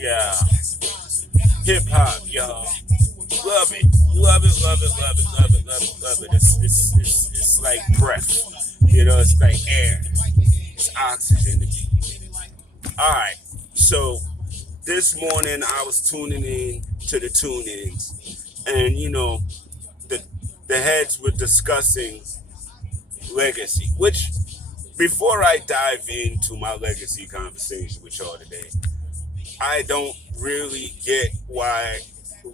Yeah, hip hop, y'all. Love it, love it, love it, love it, love it, love it, love it. It's like breath, it's like air, it's oxygen to me. All right, so this morning I was tuning in to the tune-ins, and the the heads were discussing legacy. Which, before I dive into my legacy conversation with y'all today, I don't really get why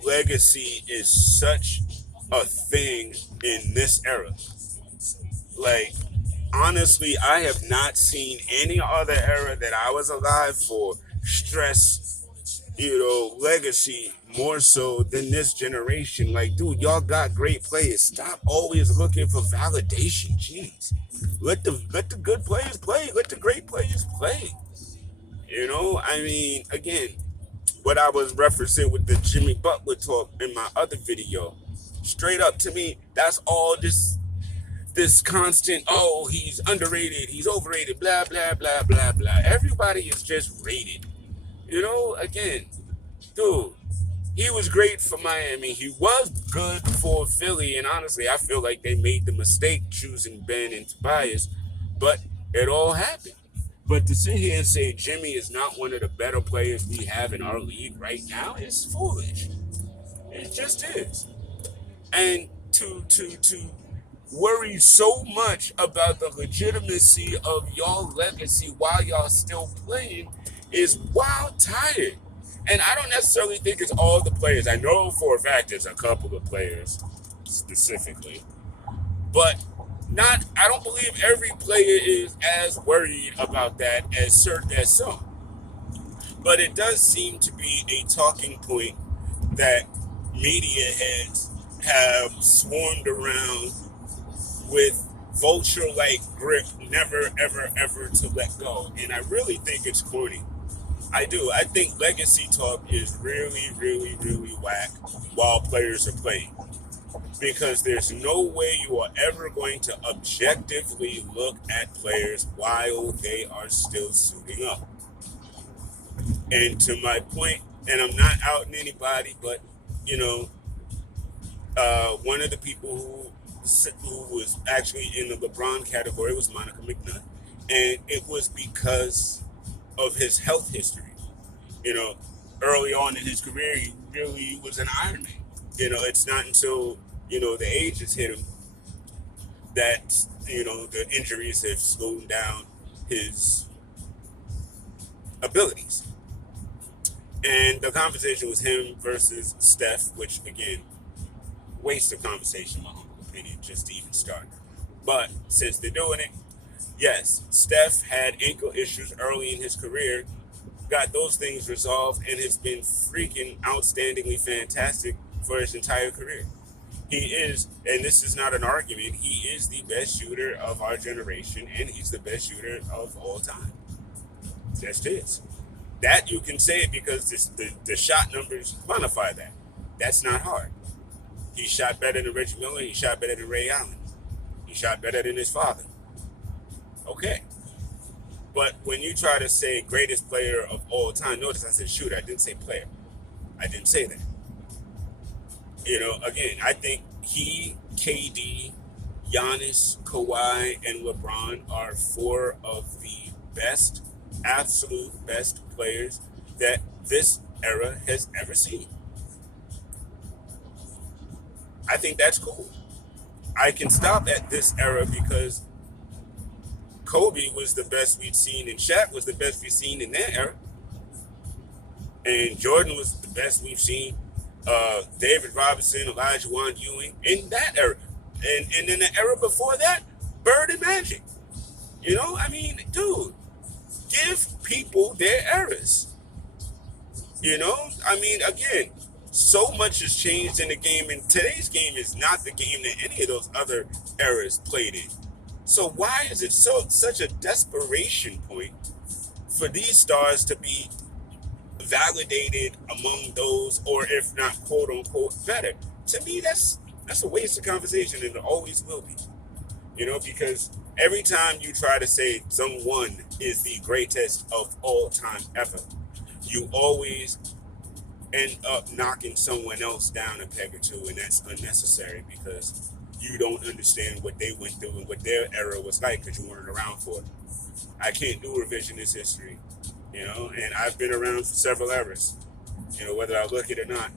legacy is such a thing in this era. Like, honestly, I have not seen any other era that I was alive for stress, legacy more so than this generation. Like, dude, y'all got great players. Stop always looking for validation. Jeez. Let the good players play. Let the great players play. I mean, again, what I was referencing with the Jimmy Butler talk in my other video, straight up to me, that's all this constant, oh, he's underrated, he's overrated, blah, blah, blah, blah, blah. Everybody is just rated. Again, dude, he was great for Miami. He was good for Philly. And honestly, I feel like they made the mistake choosing Ben and Tobias, but it all happened. But to sit here and say Jimmy is not one of the better players we have in our league right now is foolish. It just is. And to worry so much about the legitimacy of y'all legacy while y'all still playing is wild tired. And I don't necessarily think it's all the players. I know for a fact there's a couple of players specifically, but I don't believe every player is as worried about that as some. But it does seem to be a talking point that media heads have swarmed around with vulture-like grip, never, ever, ever to let go. And I really think it's corny. I do. I think legacy talk is really, really, really whack while players are playing. Because there's no way you are ever going to objectively look at players while they are still suiting up. And to my point, and I'm not outing anybody, but, one of the people who was actually in the LeBron category was Monica McNutt. And it was because of his health history. Early on in his career, he really was an Iron Man. It's not until, the ages hit him that, the injuries have slowed down his abilities. And the conversation was him versus Steph, which, again, waste of conversation, in my humble opinion, just to even start. But since they're doing it, yes, Steph had ankle issues early in his career, got those things resolved, and has been freaking outstandingly fantastic for his entire career. He is, and this is not an argument, he is the best shooter of our generation, and he's the best shooter of all time. Just is. That you can say because the shot numbers quantify that. That's not hard. He shot better than Reggie Miller. He shot better than Ray Allen. He shot better than his father. Okay. But when you try to say greatest player of all time, notice I said shooter. I didn't say player. I didn't say that. Again, I think he, KD, Giannis, Kawhi, and LeBron are four of the best, absolute best players that this era has ever seen. I think that's cool. I can stop at this era because Kobe was the best we'd seen and Shaq was the best we've seen in that era. And Jordan was the best we've seen. David Robinson, Elijah Wan Ewing in that era. And in the era before that, Bird and Magic. Dude, give people their eras. Again, so much has changed in the game, and today's game is not the game that any of those other eras played in. So why is it such a desperation point for these stars to be validated among those, or if not quote unquote better? To me, that's a waste of conversation, and it always will be. Because every time you try to say someone is the greatest of all time ever, you always end up knocking someone else down a peg or two, and that's unnecessary because you don't understand what they went through and what their era was like because you weren't around for it. I can't do revisionist history, and I've been around for several eras, whether I look it or not.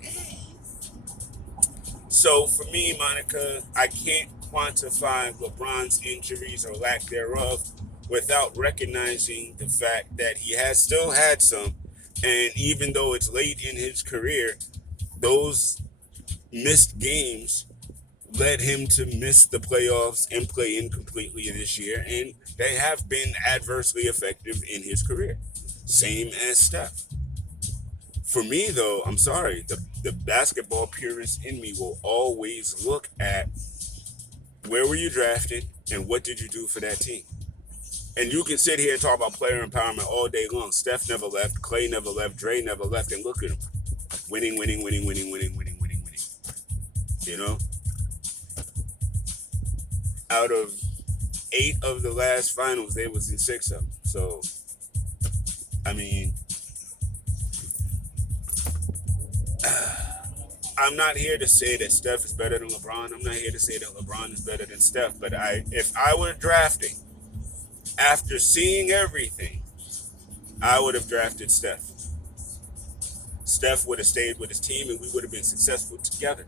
So for me, Monica, I can't quantify LeBron's injuries or lack thereof without recognizing the fact that he has still had some. And even though it's late in his career, those missed games led him to miss the playoffs and play incompletely this year. And they have been adversely effective in his career. Same as Steph. For me, though, I'm sorry, the basketball purist in me will always look at where were you drafted and what did you do for that team. And you can sit here and talk about player empowerment all day long. Steph never left, Clay never left, Dre never left, and look at him. Winning, winning, winning, winning, winning, winning, winning, winning. You know? Out of 8 of the last finals, they was in 6 of them. So, I mean, I'm not here to say that Steph is better than LeBron. I'm not here to say that LeBron is better than Steph. But if I were drafting, after seeing everything, I would have drafted Steph. Steph would have stayed with his team and we would have been successful together.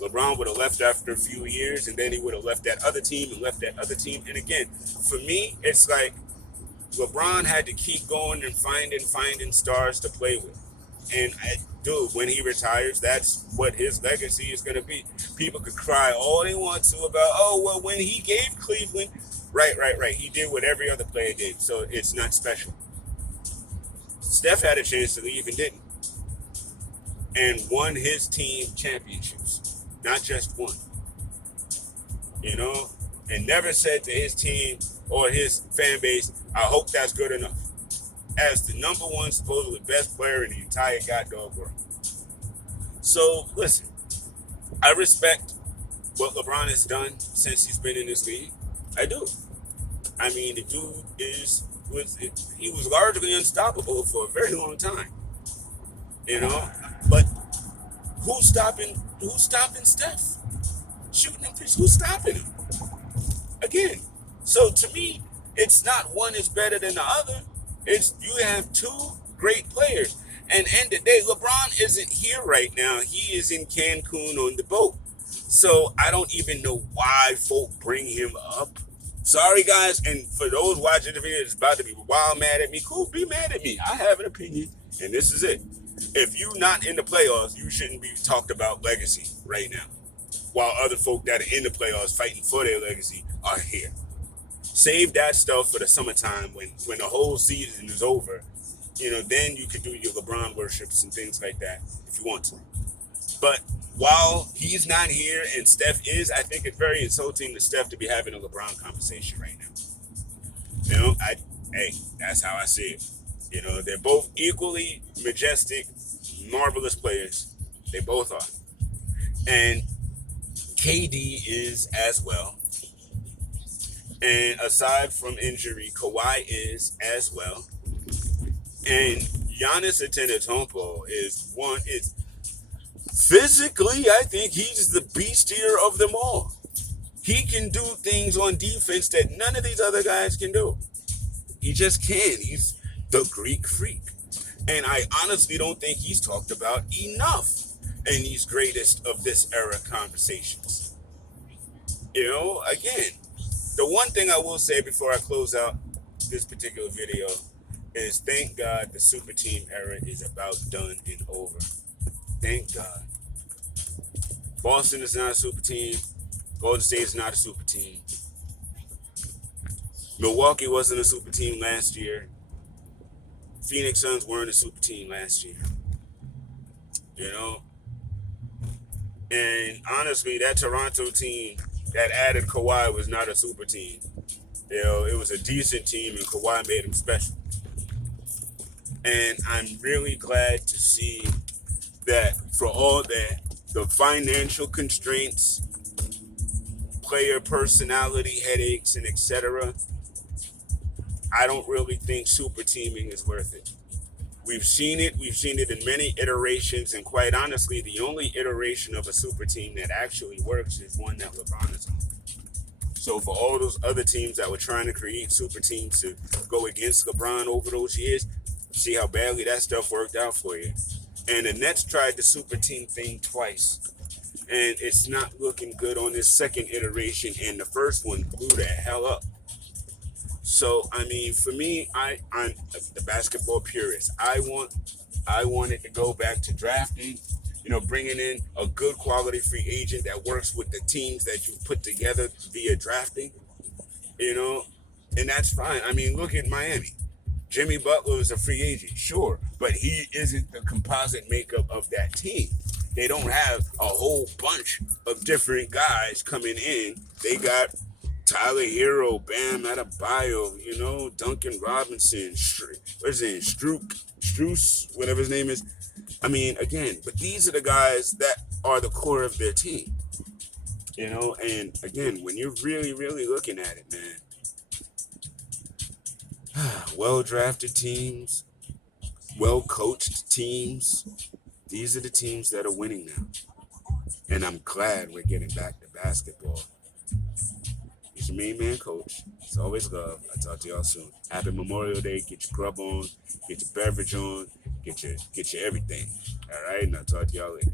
LeBron would have left after a few years and then he would have left that other team and left that other team. And again, for me, it's like LeBron had to keep going and finding stars to play with. And dude, when he retires, that's what his legacy is going to be. People could cry all they want to about, oh, well, when he gave Cleveland, right. He did what every other player did, so it's not special. Steph had a chance to leave and didn't. And won his team championships, not just one. And never said to his team or his fan base, I hope that's good enough. As the number one, supposedly best player in the entire goddamn world. So, listen, I respect what LeBron has done since he's been in this league. I do. I mean, the dude he was largely unstoppable for a very long time. But who's stopping Steph? Shooting him, who's stopping him? Again, so to me, it's not one is better than the other. It's you have 2 great players. And end of the day, LeBron isn't here right now. He is in Cancun on the boat. So I don't even know why folk bring him up. Sorry, guys. And for those watching the video that's about to be wild mad at me, cool, be mad at me. I have an opinion, and this is it. If you're not in the playoffs, you shouldn't be talked about legacy right now. While other folk that are in the playoffs fighting for their legacy are here. Save that stuff for the summertime when the whole season is over. Then you can do your LeBron worships and things like that if you want to. But while he's not here and Steph is, I think it's very insulting to Steph to be having a LeBron conversation right now. That's how I see it. They're both equally majestic, marvelous players. They both are. And KD is as well. And aside from injury, Kawhi is as well. And Giannis Antetokounmpo is physically, I think he's the beastier of them all. He can do things on defense that none of these other guys can do. He just can. He's the Greek freak. And I honestly don't think he's talked about enough in these greatest of this era conversations. Again, the one thing I will say before I close out this particular video is thank God the super team era is about done and over. Thank God. Boston is not a super team. Golden State is not a super team. Milwaukee wasn't a super team last year. Phoenix Suns weren't a super team last year. And honestly, that Toronto team that added Kawhi was not a super team. It was a decent team and Kawhi made them special. And I'm really glad to see that for all that, the financial constraints, player personality headaches, and etc., I don't really think super teaming is worth it. We've seen it. We've seen it in many iterations, and quite honestly, the only iteration of a super team that actually works is one that LeBron is on. So for all those other teams that were trying to create super teams to go against LeBron over those years, see how badly that stuff worked out for you. And the Nets tried the super team thing twice, and it's not looking good on this second iteration. And the first one blew the hell up. So I mean, for me, I'm the basketball purist. I wanted to go back to drafting, bringing in a good quality free agent that works with the teams that you put together via drafting, you know, and that's fine. I mean, look at Miami. Jimmy Butler is a free agent, sure, but he isn't the composite makeup of that team. They don't have a whole bunch of different guys coming in. They got Tyler Hero, Bam Adebayo, Duncan Robinson, what's his name, Struce, whatever his name is. I mean, again, but these are the guys that are the core of their team, and again, when you're really, really looking at it, man, well-drafted teams, well-coached teams, these are the teams that are winning now. And I'm glad we're getting back to basketball. It's your main man, Coach. It's always love. I'll talk to y'all soon. Happy Memorial Day. Get your grub on. Get your beverage on. Get your everything. All right? And I'll talk to y'all later.